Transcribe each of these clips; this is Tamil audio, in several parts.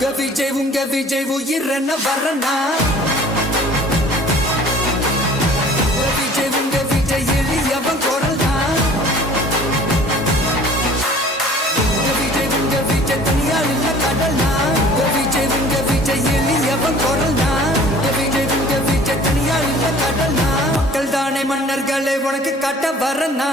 உங்க விஜய் உயிரென்ன வரனா உங்க விஜய் எளியவன் குரல் தான் உங்க விஜய் தனியால் இல்ல கடல்னா உங்க விஜய் எளியவன் குரல் தான் உங்க விஜய் தனியால் இல்ல கடல்னா மக்கள் தானே மன்னர்களை உனக்கு காட்ட வரனா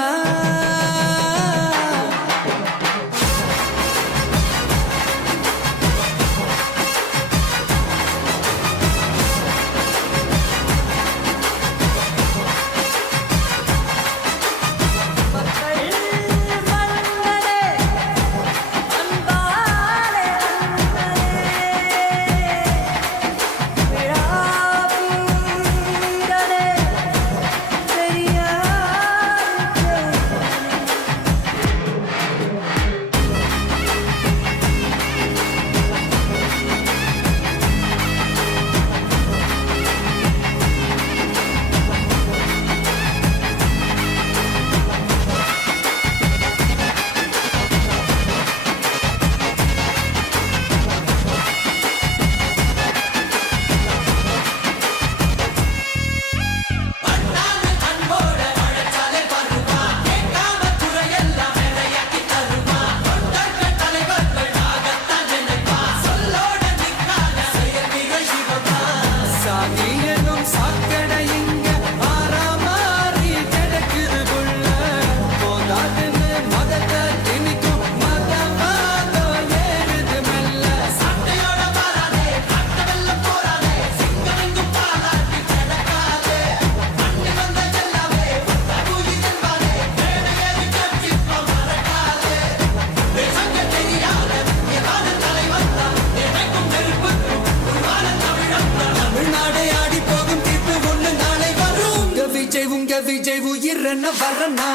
விஜய் உயிரென்ன வரனா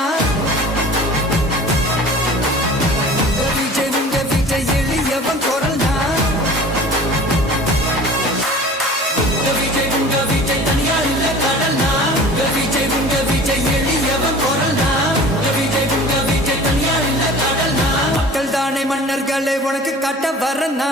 உங்க விஜய் எளியவன் குரல்னா உங்க விஜய் தனியார் இல்ல கடல்னா உங்க விஜய் எளியவன் குரல்னா உங்க விஜய் தனியார் இல்ல கடல்னா மக்கள் தானே மன்னர்களை உனக்கு காட்ட வரனா